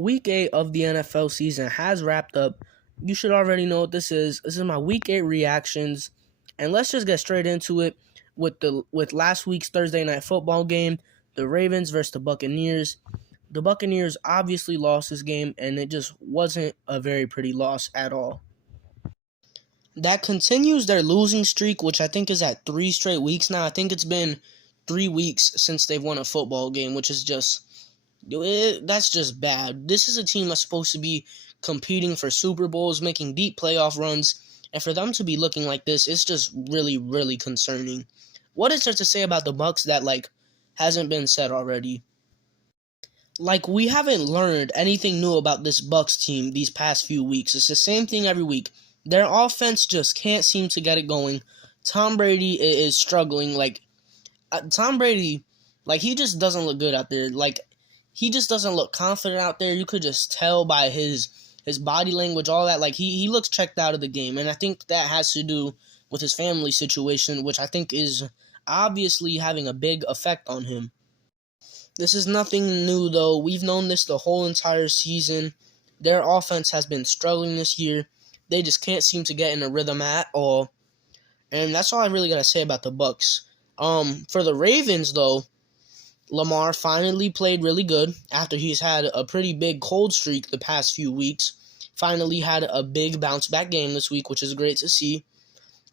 Week 8 of the NFL season has wrapped up. You should already know what this is. This is my Week 8 reactions. And let's just get straight into it with last week's Thursday night football game, the Ravens versus the Buccaneers. The Buccaneers obviously lost this game, and it just wasn't a very pretty loss at all. That continues their losing streak, which I think is at 3 straight weeks now. I think it's been 3 weeks since they've won a football game, which is that's just bad. This is a team that's supposed to be competing for Super Bowls, making deep playoff runs, and for them to be looking like this, it's just really, really concerning. What is there to say about the Bucs that hasn't been said already? We haven't learned anything new about this Bucs team these past few weeks. It's the same thing every week. Their offense just can't seem to get it going. Tom Brady is struggling. Tom Brady, he just doesn't look good out there. He just doesn't look confident out there. You could just tell by his body language, all that. He looks checked out of the game. And I think that has to do with his family situation, which I think is obviously having a big effect on him. This is nothing new, though. We've known this the whole entire season. Their offense has been struggling this year. They just can't seem to get in a rhythm at all. And that's all I really got to say about the Bucs. For the Ravens, though, Lamar finally played really good after he's had a pretty big cold streak the past few weeks. Finally had a big bounce-back game this week, which is great to see.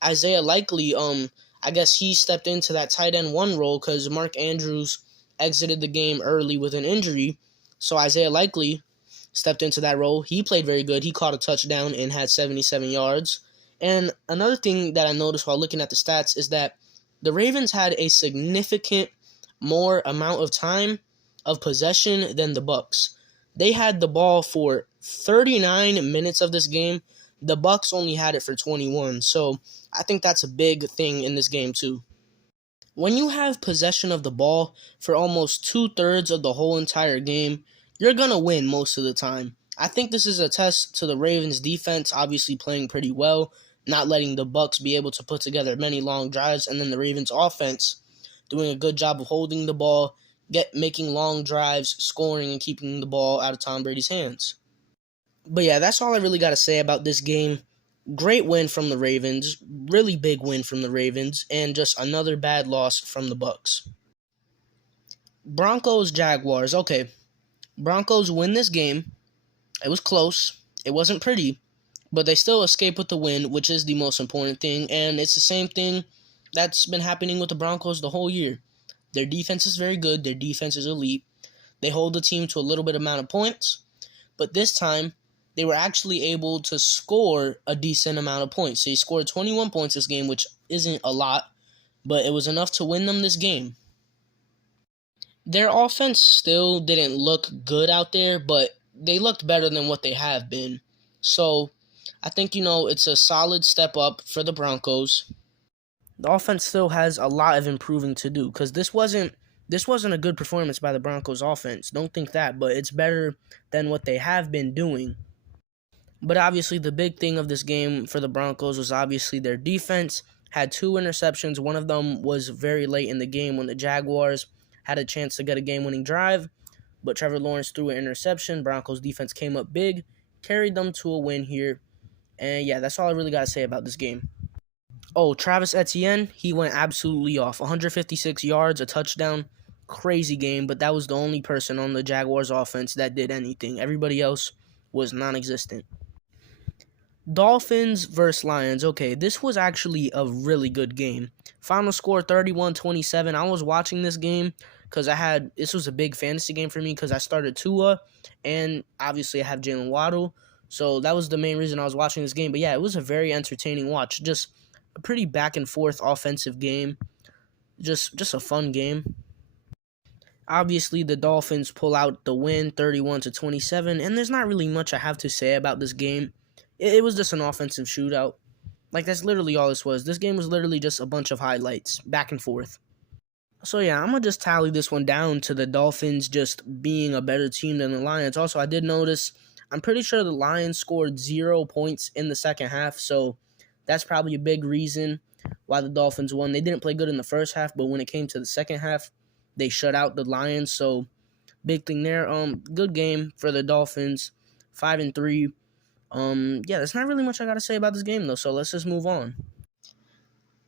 Isaiah Likely, I guess he stepped into that tight end 1 role because Mark Andrews exited the game early with an injury. So Isaiah Likely stepped into that role. He played very good. He caught a touchdown and had 77 yards. And another thing that I noticed while looking at the stats is that the Ravens had a significant more amount of time of possession than the Bucs. They had the ball for 39 minutes of this game. The Bucs only had it for 21. So I think that's a big thing in this game too. When you have possession of the ball for almost 2/3 of the whole entire game, you're going to win most of the time. I think this is a test to the Ravens defense, obviously playing pretty well, not letting the Bucs be able to put together many long drives, and then the Ravens offense doing a good job of holding the ball, making long drives, scoring, and keeping the ball out of Tom Brady's hands. But yeah, that's all I really got to say about this game. Great win from the Ravens, really big win from the Ravens, and just another bad loss from the Bucs. Broncos-Jaguars. Okay, Broncos win this game. It was close. It wasn't pretty, but they still escape with the win, which is the most important thing, and it's the same thing that's been happening with the Broncos the whole year. Their defense is very good. Their defense is elite. They hold the team to a little bit amount of points, but this time they were actually able to score a decent amount of points. So they scored 21 points this game, which isn't a lot, but it was enough to win them this game. Their offense still didn't look good out there, but they looked better than what they have been. So I think, it's a solid step up for the Broncos. The offense still has a lot of improving to do because this wasn't a good performance by the Broncos offense. Don't think that, but it's better than what they have been doing. But obviously the big thing of this game for the Broncos was obviously their defense. Had 2 interceptions. One of them was very late in the game when the Jaguars had a chance to get a game-winning drive, but Trevor Lawrence threw an interception. Broncos defense came up big, carried them to a win here. And yeah, that's all I really got to say about this game. Oh, Travis Etienne, he went absolutely off. 156 yards, a touchdown. Crazy game, but that was the only person on the Jaguars offense that did anything. Everybody else was non-existent. Dolphins versus Lions. Okay, this was actually a really good game. Final score 31-27. I was watching this game because this was a big fantasy game for me because I started Tua, and obviously I have Jalen Waddle. So that was the main reason I was watching this game. But yeah, it was a very entertaining watch. Just a pretty back and forth offensive game. Just a fun game. Obviously, the Dolphins pull out the win 31-27, and there's not really much I have to say about this game. It was just an offensive shootout. That's literally all this was. This game was literally just a bunch of highlights, back and forth. So yeah, I'm going to just tally this one down to the Dolphins just being a better team than the Lions. Also, I did notice, I'm pretty sure the Lions scored 0 points in the second half, so that's probably a big reason why the Dolphins won. They didn't play good in the first half, but when it came to the second half, they shut out the Lions, so big thing there. Good game for the Dolphins, 5-3. Yeah, there's not really much I gotta say about this game though. So let's just move on.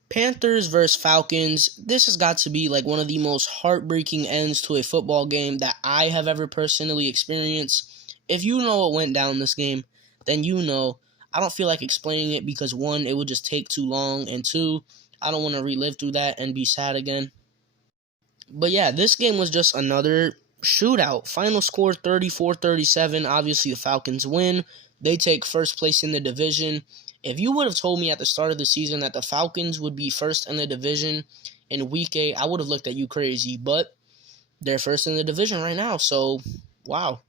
Panthers versus Falcons. This has got to be like one of the most heartbreaking ends to a football game that I have ever personally experienced. If you know what went down this game, then you know. I don't feel like explaining it because one, it would just take too long, and two, I don't want to relive through that and be sad again. But yeah, this game was just another shootout. Final score 34-37. Obviously, the Falcons win. They take first place in the division. If you would have told me at the start of the season that the Falcons would be first in the division in Week 8, I would have looked at you crazy. But they're first in the division right now, so wow.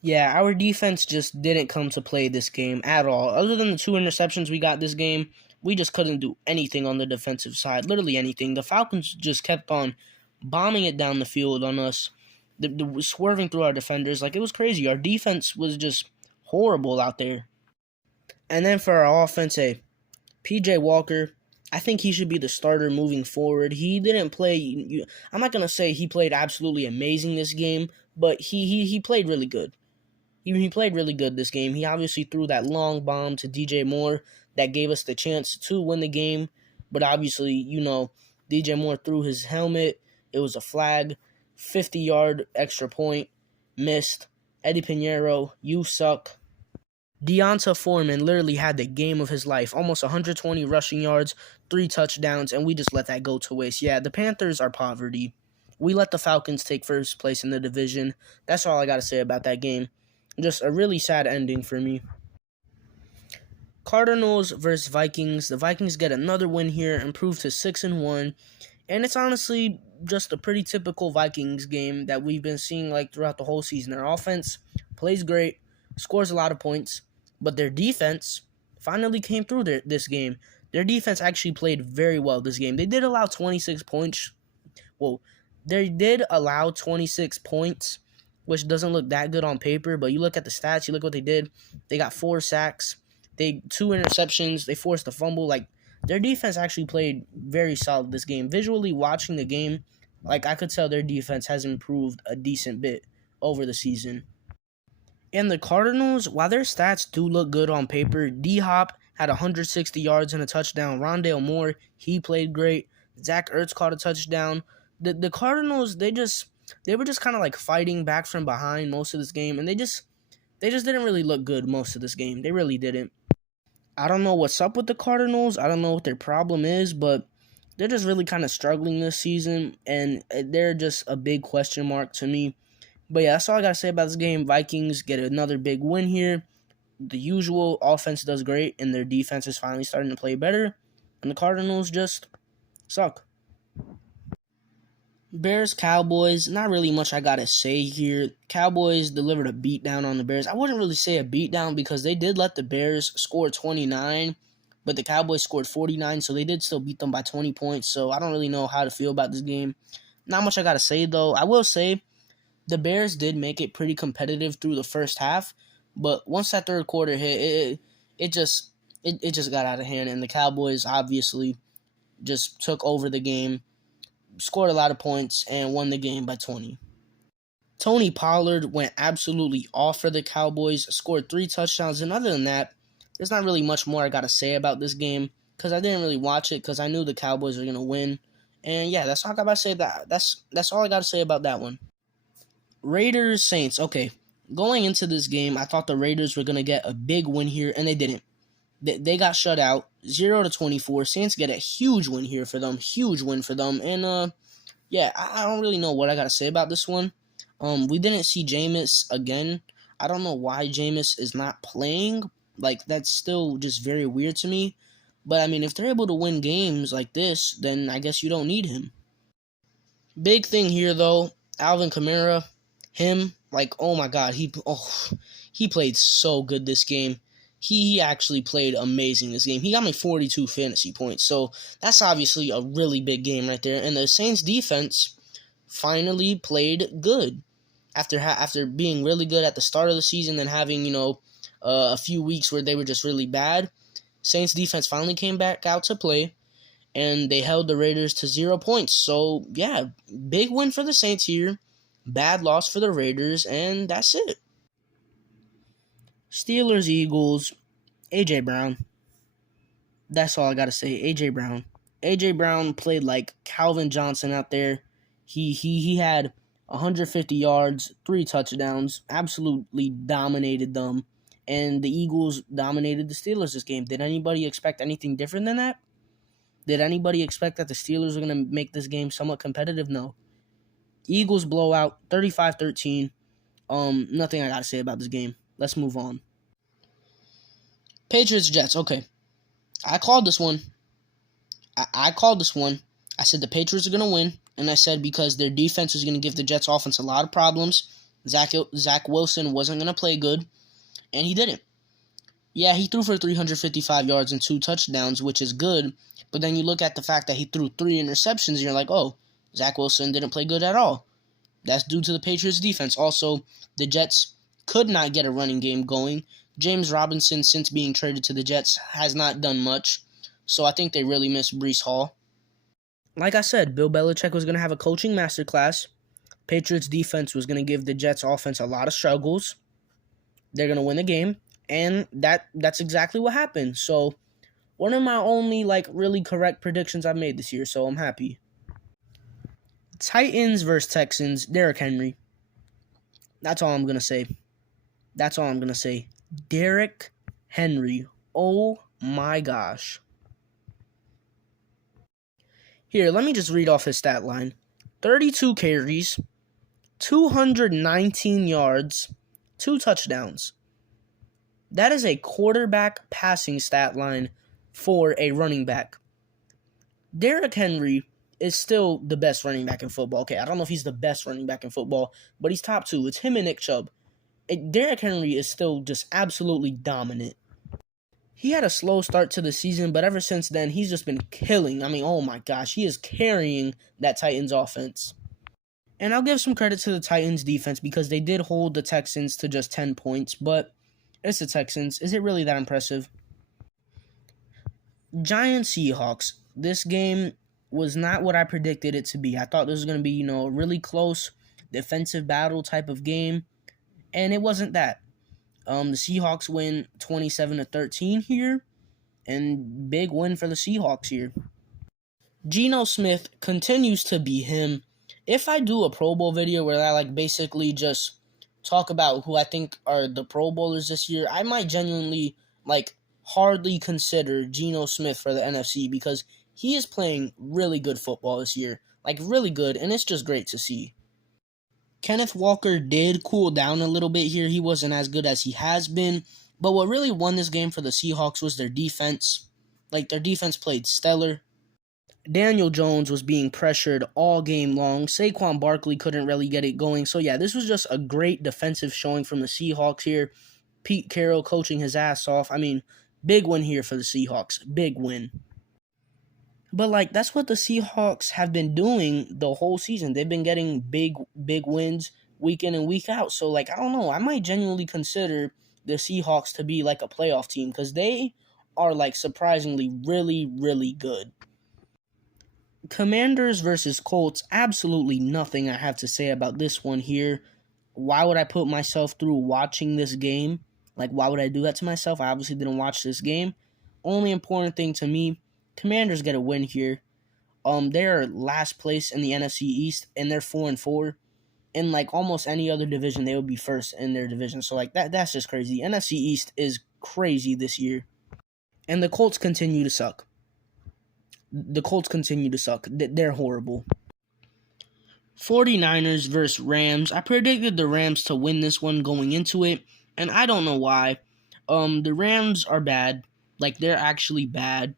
Yeah, our defense just didn't come to play this game at all. Other than the 2 interceptions we got this game, we just couldn't do anything on the defensive side. Literally anything. The Falcons just kept on bombing it down the field on us, swerving through our defenders. Like, it was crazy. Our defense was just horrible out there. And then for our offense, PJ Walker, I think he should be the starter moving forward. He didn't play. I'm not going to say he played absolutely amazing this game, but he played really good. He played really good this game. He obviously threw that long bomb to DJ Moore that gave us the chance to win the game. But obviously, DJ Moore threw his helmet. It was a flag. 50-yard extra point. Missed. Eddie Pinheiro, you suck. Deonta Foreman literally had the game of his life. Almost 120 rushing yards, 3 touchdowns, and we just let that go to waste. Yeah, the Panthers are poverty. We let the Falcons take first place in the division. That's all I got to say about that game. Just a really sad ending for me. Cardinals versus Vikings. The Vikings get another win here, improve to 6-1. And it's honestly just a pretty typical Vikings game that we've been seeing like throughout the whole season. Their offense plays great, scores a lot of points, but their defense finally came through this game. Their defense actually played very well this game. They did allow 26 points. Well, they did allow 26 points, which doesn't look that good on paper, but you look at the stats, you look what they did. They got 4 sacks, 2 interceptions, they forced a fumble. Like, their defense actually played very solid this game. Visually watching the game, like, I could tell their defense has improved a decent bit over the season. And the Cardinals, while their stats do look good on paper, D-Hop had 160 yards and a touchdown. Rondale Moore, he played great. Zach Ertz caught a touchdown. The Cardinals, they were just kind of like fighting back from behind most of this game, and they just didn't really look good most of this game. They really didn't. I don't know what's up with the Cardinals. I don't know what their problem is, but they're just really kind of struggling this season, and they're just a big question mark to me. But yeah, that's all I got to say about this game. Vikings get another big win here. The usual offense does great, and their defense is finally starting to play better, and the Cardinals just suck. Bears, Cowboys, not really much I gotta say here. Cowboys delivered a beatdown on the Bears. I wouldn't really say a beatdown because they did let the Bears score 29, but the Cowboys scored 49, so they did still beat them by 20 points. So I don't really know how to feel about this game. Not much I gotta say, though. I will say the Bears did make it pretty competitive through the first half, but once that third quarter hit, it just got out of hand, and the Cowboys obviously just took over the game, scored a lot of points, and won the game by 20. Tony Pollard went absolutely off for the Cowboys, scored 3 touchdowns, and other than that, there's not really much more I got to say about this game because I didn't really watch it because I knew the Cowboys were going to win. And yeah, that's all I got to say. That's all I got to say about that one. Raiders, Saints. Okay, going into this game, I thought the Raiders were going to get a big win here, and they didn't. They got shut out, 0-24. Saints get a huge win here for them, And yeah, I don't really know what I gotta say about this one. We didn't see Jameis again. I don't know why Jameis is not playing. Like, that's still just very weird to me. But I mean, if they're able to win games like this, then I guess you don't need him. Big thing here though, Alvin Kamara, him, like, oh my God, he played so good this game. He actually played amazing this game. He got me 42 fantasy points. So that's obviously a really big game right there. And the Saints defense finally played good after being really good at the start of the season, then having, a few weeks where they were just really bad. Saints defense finally came back out to play, and they held the Raiders to 0 points. So yeah, big win for the Saints here. Bad loss for the Raiders, and that's it. Steelers, Eagles, A.J. Brown. That's all I got to say. A.J. Brown. A.J. Brown played like Calvin Johnson out there. He had 150 yards, 3 touchdowns, absolutely dominated them. And the Eagles dominated the Steelers this game. Did anybody expect anything different than that? Did anybody expect that the Steelers were going to make this game somewhat competitive? No. Eagles blowout, 35-13. Nothing I got to say about this game. Let's move on. Patriots, Jets. Okay. I called this one. I called this one. I said the Patriots are going to win. And I said because their defense is going to give the Jets offense a lot of problems. Zach Wilson wasn't going to play good. And he didn't. Yeah, he threw for 355 yards and 2 touchdowns, which is good. But then you look at the fact that he threw 3 interceptions, and you're like, oh, Zach Wilson didn't play good at all. That's due to the Patriots' defense. Also, the Jets could not get a running game going. James Robinson, since being traded to the Jets, has not done much. So I think they really miss Breece Hall. Like I said, Bill Belichick was going to have a coaching masterclass. Patriots' defense was going to give the Jets' offense a lot of struggles. They're going to win the game. And that's exactly what happened. So one of my only really correct predictions I've made this year, so I'm happy. Titans versus Texans, Derrick Henry. That's all I'm going to say. Derrick Henry. Oh my gosh. Here, let me just read off his stat line. 32 carries, 219 yards, 2 touchdowns. That is a quarterback passing stat line for a running back. Derrick Henry is still the best running back in football. Okay, I don't know if he's the best running back in football, but he's top 2. It's him and Nick Chubb. Derrick Henry is still just absolutely dominant. He had a slow start to the season, but ever since then, he's just been killing. I mean, oh my gosh, he is carrying that Titans offense. And I'll give some credit to the Titans defense because they did hold the Texans to just 10 points, but it's the Texans. Is it really that impressive? Giants Seahawks. This game was not what I predicted it to be. I thought this was going to be, a really close defensive battle type of game, and it wasn't that. The Seahawks win 27-13 here, and big win for the Seahawks here. Geno Smith continues to be him. If I do a Pro Bowl video where I basically just talk about who I think are the Pro Bowlers this year, I might genuinely hardly consider Geno Smith for the NFC because he is playing really good football this year. Really good, and it's just great to see. Kenneth Walker did cool down a little bit here. He wasn't as good as he has been. But what really won this game for the Seahawks was their defense. Their defense played stellar. Daniel Jones was being pressured all game long. Saquon Barkley couldn't really get it going. So, yeah, this was just a great defensive showing from the Seahawks here. Pete Carroll coaching his ass off. I mean, big win here for the Seahawks. Big win. But, that's what the Seahawks have been doing the whole season. They've been getting big wins week in and week out. So, I don't know. I might genuinely consider the Seahawks to be, a playoff team because they are, surprisingly really, really good. Commanders versus Colts. Absolutely nothing I have to say about this one here. Why would I put myself through watching this game? Why would I do that to myself? I obviously didn't watch this game. Only important thing to me, Commanders get a win here. They're last place in the NFC East, and they're 4-4. In almost any other division, they would be first in their division. So that's just crazy. NFC East is crazy this year, and the Colts continue to suck. They're horrible. 49ers versus Rams. I predicted the Rams to win this one going into it, and I don't know why. The Rams are bad. They're actually bad.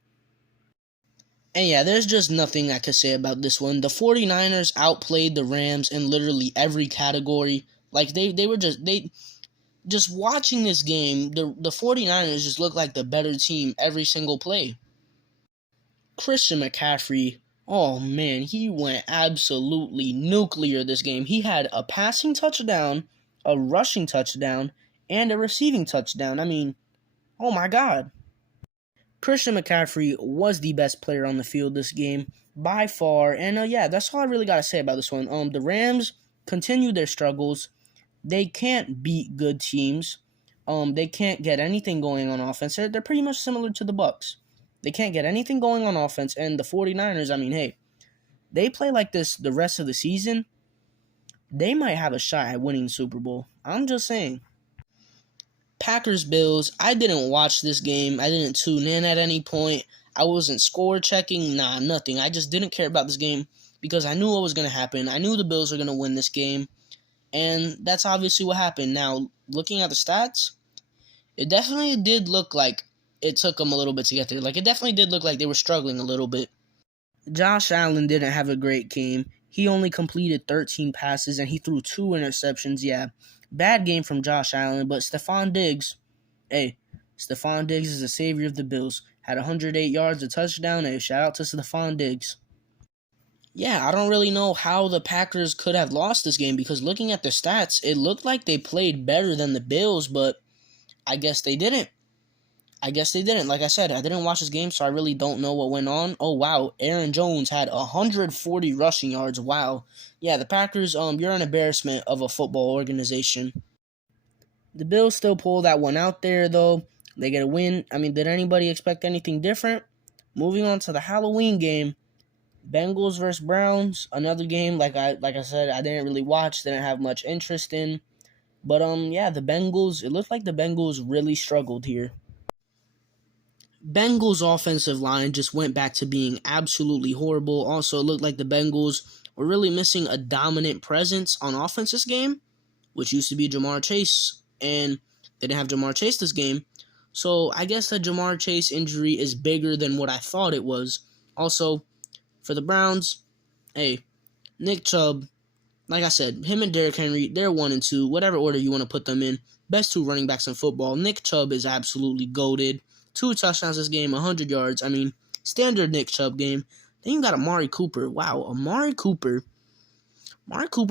And yeah, there's just nothing I could say about this one. The 49ers outplayed the Rams in literally every category. They were just watching this game, the 49ers just looked like the better team every single play. Christian McCaffrey, oh man, he went absolutely nuclear this game. He had a passing touchdown, a rushing touchdown, and a receiving touchdown. I mean, oh my God. Christian McCaffrey was the best player on the field this game by far. And yeah, that's all I really got to say about this one. The Rams continue their struggles. They can't beat good teams. They can't get anything going on offense. They're pretty much similar to the Bucks. They can't get anything going on offense. And the 49ers, I mean, hey, they play like this the rest of the season, they might have a shot at winning the Super Bowl. I'm just saying. Packers Bills, I didn't watch this game. I didn't tune in at any point. I wasn't score checking. Nothing. I just didn't care about this game because I knew what was going to happen. I knew the Bills were going to win this game. And that's obviously what happened. Now, looking at the stats, it definitely did look like it took them a little bit to get there. Like, it definitely did look like they were struggling a little bit. Josh Allen didn't have a great game. He only completed 13 passes, and he threw 2 interceptions. Yeah, bad game from Josh Allen, but Stephon Diggs, Stephon Diggs is the savior of the Bills. Had 108 yards, a touchdown. Hey, shout out to Stephon Diggs. Yeah, I don't really know how the Packers could have lost this game because looking at the stats, it looked like they played better than the Bills, but I guess they didn't. Like I said, I didn't watch this game, so I really don't know what went on. Oh, wow. Aaron Jones had 140 rushing yards. Wow. Yeah, the Packers, you're an embarrassment of a football organization. The Bills still pull that one out there, though. They get a win. I mean, did anybody expect anything different? Moving on to the Halloween game. Bengals versus Browns. Another game, like I said, I didn't really watch, didn't have much interest in. But, yeah, the Bengals, it looked like the Bengals really struggled here. Bengals offensive line just went back to being absolutely horrible. Also, it looked like the Bengals were really missing a dominant presence on offense this game, which used to be Ja'Marr Chase, and they didn't have Ja'Marr Chase this game. So I guess the Ja'Marr Chase injury is bigger than what I thought it was. Also, for the Browns, hey, Nick Chubb, like I said, him and Derrick Henry, they're 1 and 2, whatever order you want to put them in. Best 2 running backs in football. Nick Chubb is absolutely goated. 2 touchdowns this game, 100 yards. I mean, standard Nick Chubb game. Then you got Amari Cooper. Wow, Amari Cooper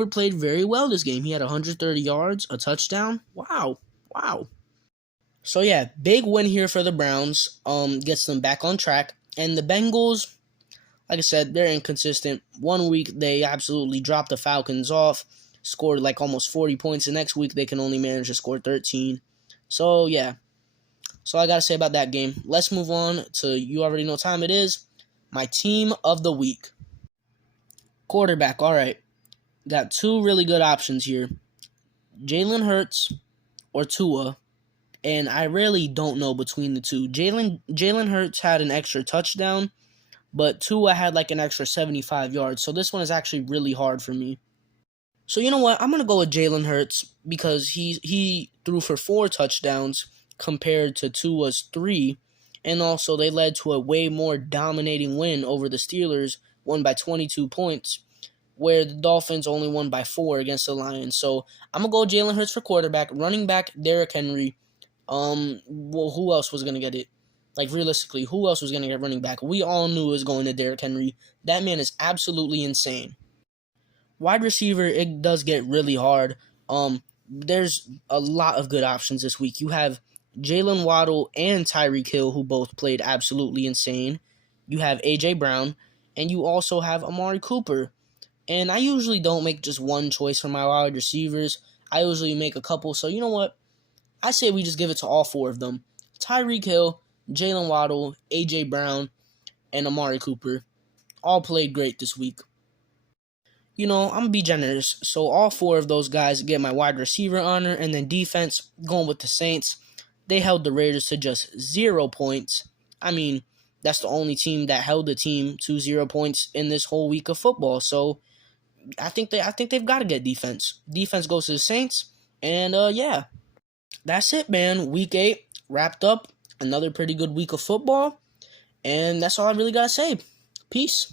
played very well this game. He had 130 yards, a touchdown. Wow. So yeah, big win here for the Browns. Gets them back on track. And the Bengals, like I said, they're inconsistent. 1 week they absolutely dropped the Falcons off, scored like almost 40 points. The next week they can only manage to score 13. So yeah. So I got to say about that game. Let's move on to, you already know what time it is, my team of the week. Quarterback, all right. Got 2 really good options here. Jalen Hurts or Tua, and I really don't know between the two. Jalen Hurts had an extra touchdown, but Tua had like an extra 75 yards, so this one is actually really hard for me. So you know what? I'm going to go with Jalen Hurts because he threw for 4 touchdowns, compared to Tua's 3, and also they led to a way more dominating win over the Steelers, won by 22 points, where the Dolphins only won by 4 against the Lions. So I'm going to go Jalen Hurts for quarterback, running back Derrick Henry. Well, who else was going to get it? Like, realistically, who else was going to get running back? We all knew it was going to Derrick Henry. That man is absolutely insane. Wide receiver, it does get really hard. There's a lot of good options this week. You have Jalen Waddle and Tyreek Hill, who both played absolutely insane. You have A.J. Brown, and you also have Amari Cooper. And I usually don't make just one choice for my wide receivers. I usually make a couple. So you know what? I say we just give it to all 4 of them. Tyreek Hill, Jalen Waddle, A.J. Brown, and Amari Cooper all played great this week. You know, I'm going to be generous. So all 4 of those guys get my wide receiver honor. And then defense, going with the Saints. They held the Raiders to just 0 points. I mean, that's the only team that held the team to 0 points in this whole week of football. So I think they've got to get defense. Defense goes to the Saints. And yeah, that's it, man. Week 8 wrapped up. Another pretty good week of football. And that's all I really got to say. Peace.